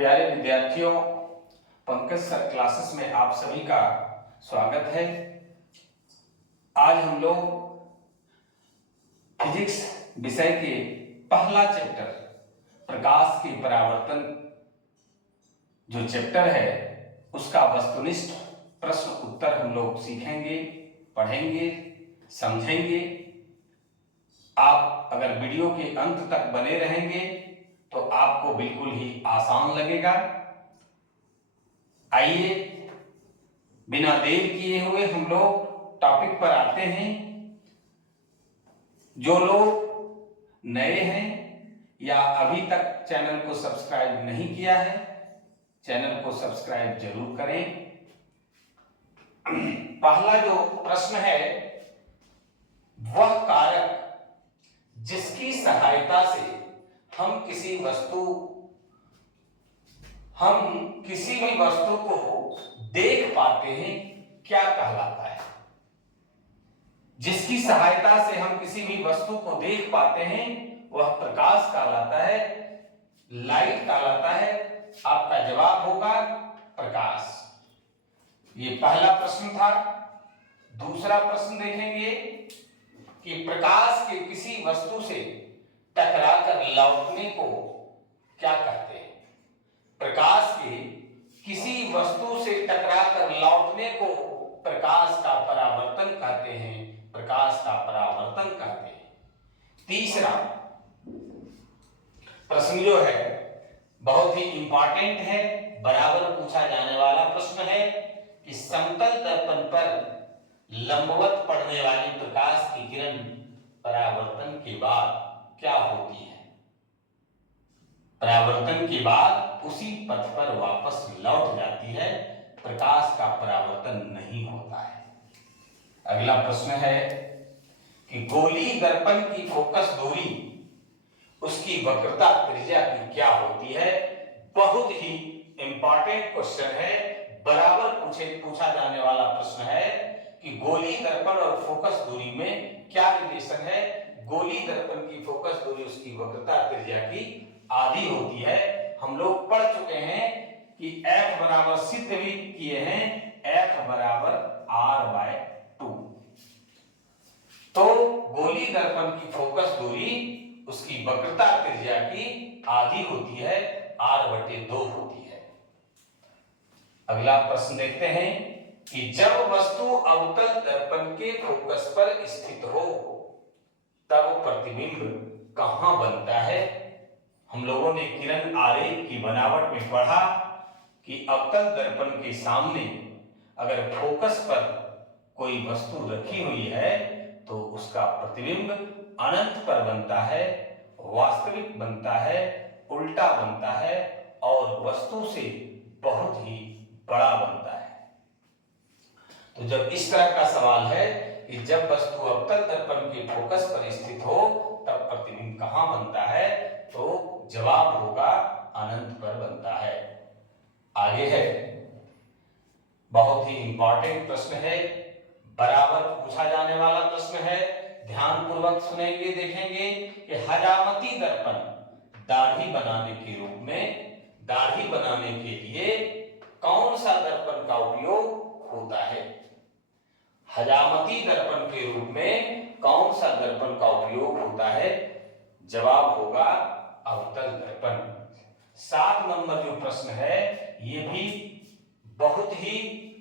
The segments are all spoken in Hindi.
प्यारे विद्यार्थियों, पंकज सर क्लासेस में आप सभी का स्वागत है। आज हम लोग फिजिक्स विषय के पहला चैप्टर प्रकाश के परावर्तन जो चैप्टर है उसका वस्तुनिष्ठ प्रश्न उत्तर हम लोग सीखेंगे, पढ़ेंगे, समझेंगे। आप अगर वीडियो के अंत तक बने रहेंगे तो आपको बिल्कुल ही आसान लगेगा। आइए बिना देर किए हुए हम लोग टॉपिक पर आते हैं। जो लोग नए हैं या अभी तक चैनल को सब्सक्राइब नहीं किया है, चैनल को सब्सक्राइब जरूर करें। पहला जो प्रश्न है, वह कारक जिसकी सहायता से हम किसी भी वस्तु को देख पाते हैं क्या कहलाता है? जिसकी सहायता से हम किसी भी वस्तु को देख पाते हैं वह प्रकाश कहलाता है, लाइट कहलाता है। आपका जवाब होगा प्रकाश। ये पहला प्रश्न था। दूसरा प्रश्न देखेंगे कि प्रकाश के किसी वस्तु से टकराकर लौटने को क्या कहते हैं? प्रकाश के किसी वस्तु से टकराकर लौटने को प्रकाश का परावर्तन कहते हैं, प्रकाश का परावर्तन कहते हैं। तीसरा प्रश्न जो है बहुत ही इंपॉर्टेंट है, बराबर पूछा जाने वाला प्रश्न है कि समतल दर्पण पर लंबवत पड़ने वाली प्रकाश की किरण परावर्तन के बाद क्या होती है? परावर्तन के बाद उसी पथ पर वापस लौट जाती है, प्रकाश का परावर्तन नहीं होता है। अगला प्रश्न है कि गोली दर्पण की फोकस दूरी, उसकी वक्रता त्रिज्या की क्या होती है? बहुत ही इंपॉर्टेंट क्वेश्चन है, बराबर पूछा जाने वाला प्रश्न है कि गोली दर्पण और फोकस दूरी में क्या रिलेशन है? गोली दर्पण की फोकस दूरी उसकी वक्रता त्रिज्या की आधी होती है। हम लोग पढ़ चुके हैं कि F बराबर सिद्ध भी किए हैं, F बराबर R/2। तो गोली दर्पण की फोकस दूरी उसकी वक्रता त्रिज्या की आधी होती है, R/2 होती है। अगला प्रश्न देखते हैं कि जब वस्तु अवतल दर्पण के फोकस पर स्थित हो तब प्रतिबिंब कहां बनता है? हम लोगों ने किरण आरेख की बनावट में पढ़ा कि अवतल दर्पण के सामने अगर फोकस पर कोई वस्तु रखी हुई है तो उसका प्रतिबिंब अनंत पर बनता है, वास्तविक बनता है, उल्टा बनता है और वस्तु से बहुत ही बड़ा बनता है। तो जब इस तरह का सवाल है कि जब वस्तु अवतल दर्पण के फोकस पर स्थित हो तब प्रतिबिंब कहां बनता है, तो जवाब होगा अनंत पर बनता है। आगे है, बहुत ही इंपॉर्टेंट प्रश्न है, बराबर पूछा जाने वाला प्रश्न है। ध्यान पूर्वक सुनेंगे, देखेंगे कि हजामती दर्पण दाढ़ी बनाने के लिए कौन सा दर्पण का उपयोग होता है? हजामती दर्पण के रूप में कौन सा दर्पण का उपयोग होता है? जवाब होगा अवतल दर्पण। 7 नंबर जो प्रश्न है ये भी बहुत ही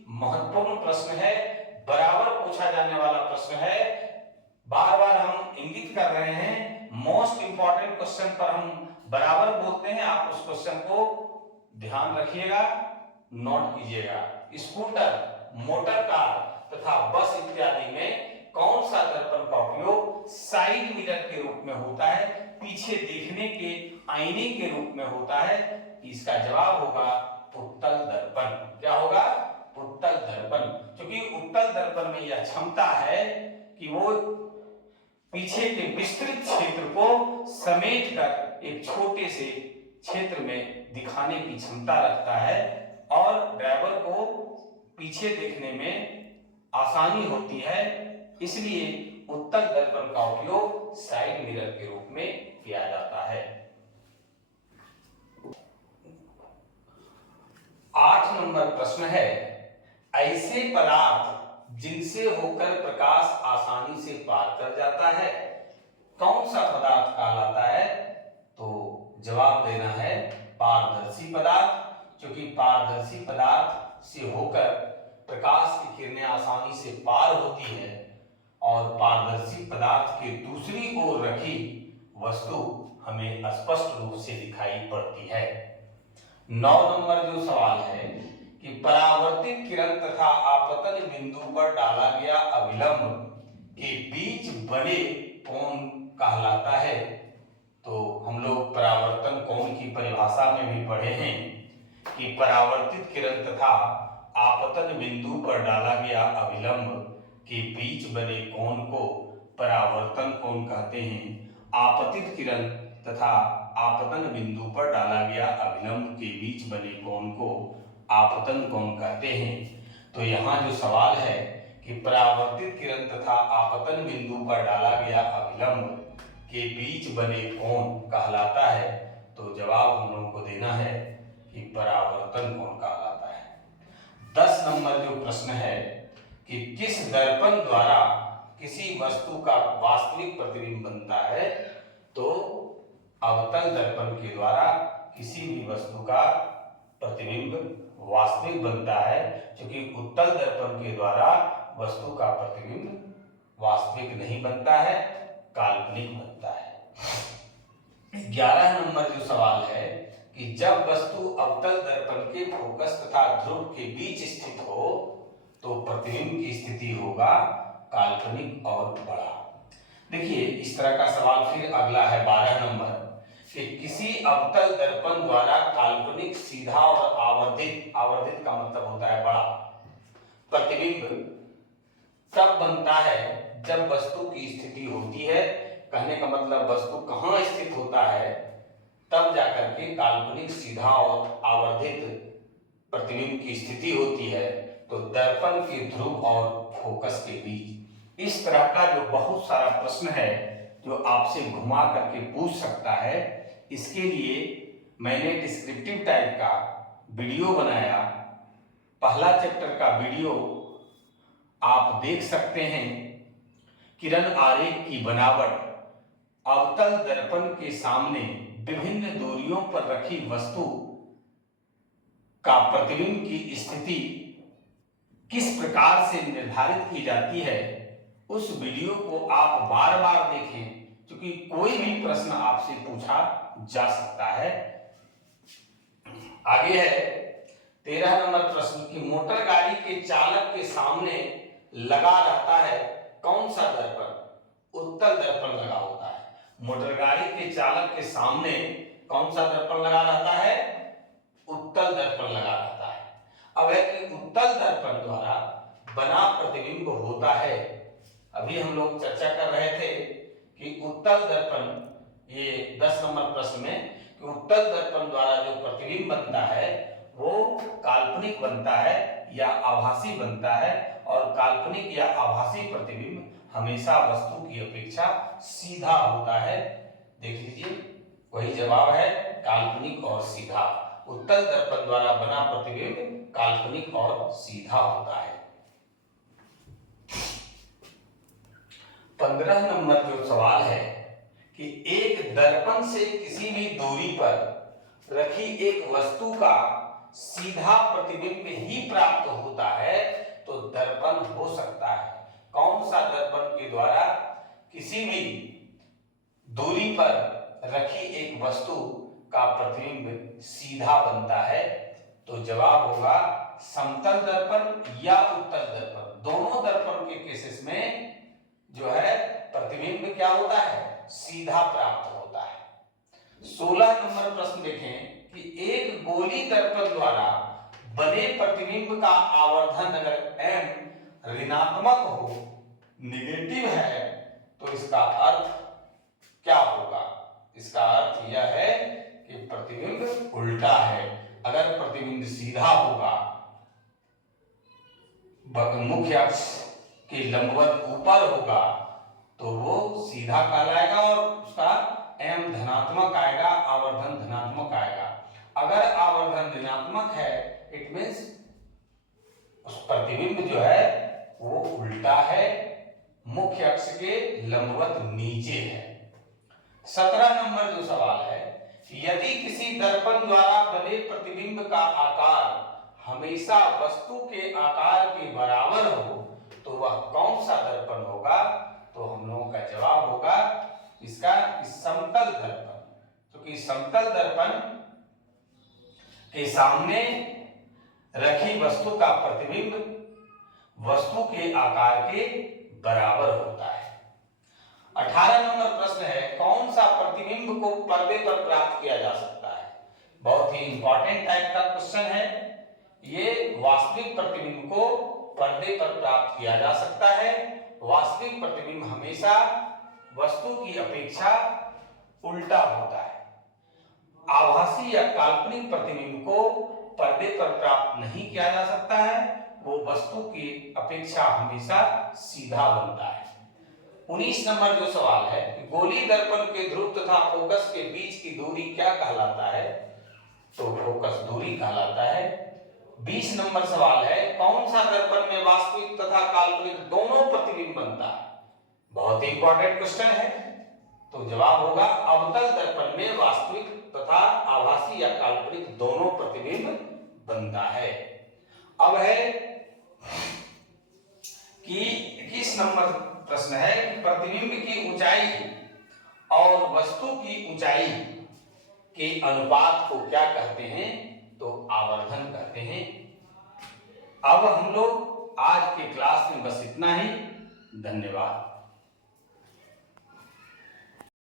महत्वपूर्ण प्रश्न है, बराबर पूछा जाने वाला प्रश्न है। बार बार हम इंगित कर रहे हैं, मोस्ट इंपॉर्टेंट क्वेश्चन पर हम बराबर बोलते हैं। आप उस क्वेश्चन को ध्यान रखिएगा, नोट कीजिएगा। स्कूटर, मोटर कार तथा बस इत्यादि में कौन सा दर्पण का उपयोग साइड मिरर के रूप में होता है, पीछे देखने के आईने के रूप में होता है? इसका जवाब होगा उत्तल दर्पण। क्या होगा? उत्तल दर्पण। क्योंकि उत्तल दर्पण में यह क्षमता है कि वो पीछे के विस्तृत क्षेत्र को समेटकर एक छोटे से क्षेत्र में दिखाने की क्षमता रखता है और ड्राइवर को पीछे देखने में आसानी होती है, इसलिए उत्तल दर्पण का उपयोग साइड मिरर के रूप में किया जाता है। 8 नंबर प्रश्न है, ऐसे पदार्थ जिनसे होकर प्रकाश आसानी से पार कर जाता है कौन सा पदार्थ कहलाता है? तो जवाब देना है पारदर्शी पदार्थ, क्योंकि पारदर्शी पदार्थ से होकर प्रकाश की किरणें आसानी से पार होती है और पारदर्शी पदार्थ के दूसरी ओर रखी वस्तु हमें स्पष्ट रूप से दिखाई पड़ती है। 9 नंबर जो सवाल है कि परावर्तित किरण तथा आपतन बिंदु पर डाला गया अभिलंब के बीच बने कोण कहलाता है। तो हम लोग परावर्तन कोण की परिभाषा में भी पढ़े हैं कि परावर्तित किरण तथा आपतन बिंदु पर डाला गया अभिलंब के बीच बने कोण को परावर्तन कोण कहते हैं। आपतित किरण तथा आपतन बिंदु पर डाला गया अभिलंब के बीच बने कोण को आपतन कोण कहते हैं। तो यहाँ जो सवाल है कि परावर्तित किरण तथा आपतन बिंदु पर डाला गया अभिलंब के बीच बने कोण कहलाता है, तो जवाब हम लोगों को देना है कि परावर्तन कोण कहलाता है। 10 नंबर जो प्रश्न है कि किस दर्पण द्वारा किसी वस्तु का वास्तविक प्रतिबिंब बनता है? तो अवतल दर्पण के द्वारा किसी भी वस्तु का प्रतिबिंब वास्तविक बनता है, क्योंकि उत्तल दर्पण के द्वारा वस्तु का प्रतिबिंब वास्तविक नहीं बनता है, काल्पनिक बनता है। 11 नंबर जो सवाल है कि जब वस्तु अवतल दर्पण के फोकस तथा ध्रुव के बीच स्थित हो तो प्रतिबिंब की स्थिति होगा काल्पनिक और बड़ा। देखिए इस तरह का सवाल फिर अगला है 12 नंबर कि किसी अवतल दर्पण द्वारा काल्पनिक सीधा और आवर्धित, आवर्धित का मतलब होता है बड़ा, प्रतिबिंब तब बनता है जब वस्तु की स्थिति होती है, कहने का मतलब वस्तु कहाँ स्थित होता है तब जाकर के काल्पनिक सीधा और आवर्धित प्रतिबिंब की स्थिति होती है। तो दर्पण के ध्रुव और फोकस के बीच इस तरह का जो बहुत सारा प्रश्न है जो आपसे घुमा करके पूछ सकता है, इसके लिए मैंने डिस्क्रिप्टिव टाइप का वीडियो बनाया। पहला चैप्टर का वीडियो आप देख सकते हैं। किरण आरेख की बनावट, अवतल दर्पण के सामने विभिन्न दूरियों पर रखी वस्तु का प्रतिबिंब की स्थिति किस प्रकार से निर्धारित की जाती है, उस वीडियो को आप बार बार देखें, क्योंकि कोई भी प्रश्न आपसे पूछा जा सकता है। आगे है 13 नंबर प्रश्न कि मोटर गाड़ी के चालक के सामने लगा रहता है कौन सा दर्पण? उत्तल दर्पण लगा होता है। मोटर गाड़ी के चालक के सामने कौन सा दर्पण लगा रहता है? उत्तल दर्पण लगा रहता है। अब है कि उत्तल दर्पण द्वारा बना प्रतिबिंब होता है। अभी हम लोग चर्चा कर रहे थे कि उत्तल दर्पण, ये 10 नंबर प्रश्न में कि उत्तल दर्पण द्वारा जो प्रतिबिंब बनता है वो काल्पनिक बनता है या आभासी बनता है, और काल्पनिक या आभासी प्रतिबिंब हमेशा वस्तु की अपेक्षा सीधा होता है। देख लीजिए वही जवाब है, काल्पनिक और सीधा। उत्तल दर्पण द्वारा बना प्रतिबिंब काल्पनिक और सीधा होता है। 15 नंबर जो सवाल है कि एक दर्पण से किसी भी दूरी पर रखी एक वस्तु का सीधा प्रतिबिंब ही प्राप्त होता है तो दर्पण हो सकता है। कौन सा दर्पण के द्वारा किसी भी दूरी पर रखी एक वस्तु का प्रतिबिंब सीधा बनता है? तो जवाब होगा समतल दर्पण या उत्तल दर्पण। दोनों दर्पण के केसेस में जो है प्रतिबिंब क्या होता है? सीधा प्राप्त होता है। 16 नंबर प्रश्न देखें कि एक गोली दर्पण द्वारा बने प्रतिबिंब का आवर्धन अगर m ऋणात्मक हो, निगेटिव है, तो इसका अर्थ क्या होगा? इसका अर्थ यह है कि प्रतिबिंब उल्टा है। अगर प्रतिबिंब सीधा होगा, मुख्य अक्ष के लंबवत ऊपर होगा, तो वो सीधा कहलाएगा और उसका m धनात्मक आएगा, आवर्धन धनात्मक आएगा। अगर आवर्धन ऋणात्मक है इट मीन्स उस प्रतिबिंब जो है वो उल्टा है, मुख्य अक्ष के लंबवत नीचे है। 17 नंबर जो सवाल है, यदि किसी दर्पण द्वारा बने प्रतिबिंब का आकार हमेशा वस्तु के आकार के बराबर हो तो वह कौन सा दर्पण होगा? तो हम लोगों का जवाब होगा इसका समतल दर्पण, क्योंकि समतल दर्पण के सामने रखी वस्तु का प्रतिबिंब वस्तु के आकार के बराबर होता है। 18 नंबर प्रश्न है, कौन सा प्रतिबिंब को पर्दे पर प्राप्त किया जा सकता है? बहुत ही इंपॉर्टेंट टाइप का क्वेश्चन है ये। वास्तविक प्रतिबिंब को पर्दे पर प्राप्त किया जा सकता है। वास्तविक प्रतिबिंब हमेशा वस्तु की अपेक्षा उल्टा होता है। आभासी या काल्पनिक प्रतिबिंब को पर्दे पर प्राप्त नहीं किया जा सकता है, वो वस्तु की अपेक्षा हमेशा सीधा बनता है। 19 नंबर जो सवाल है, गोली दर्पण के ध्रुव तथा फोकस के बीच की दूरी क्या कहलाता है? तो फोकस दूरी कहलाता है। 20 नंबर सवाल है, कौन सा दर्पण में वास्तविक तथा काल्पनिक दोनों प्रतिबिंब बनता है? बहुत ही इंपॉर्टेंट क्वेश्चन है, तो जवाब होगा अवतल दर्पण में वास्तविक तथा आभासी या काल्पनिक दोनों प्रतिबिंब बनता है। अब है कि 21 नंबर प्रश्न है कि प्रतिबिंब की ऊंचाई और वस्तु की ऊंचाई के अनुपात को क्या कहते हैं? तो आवर्धन कहते हैं। अब हम लोग आज के क्लास में बस इतना ही। धन्यवाद।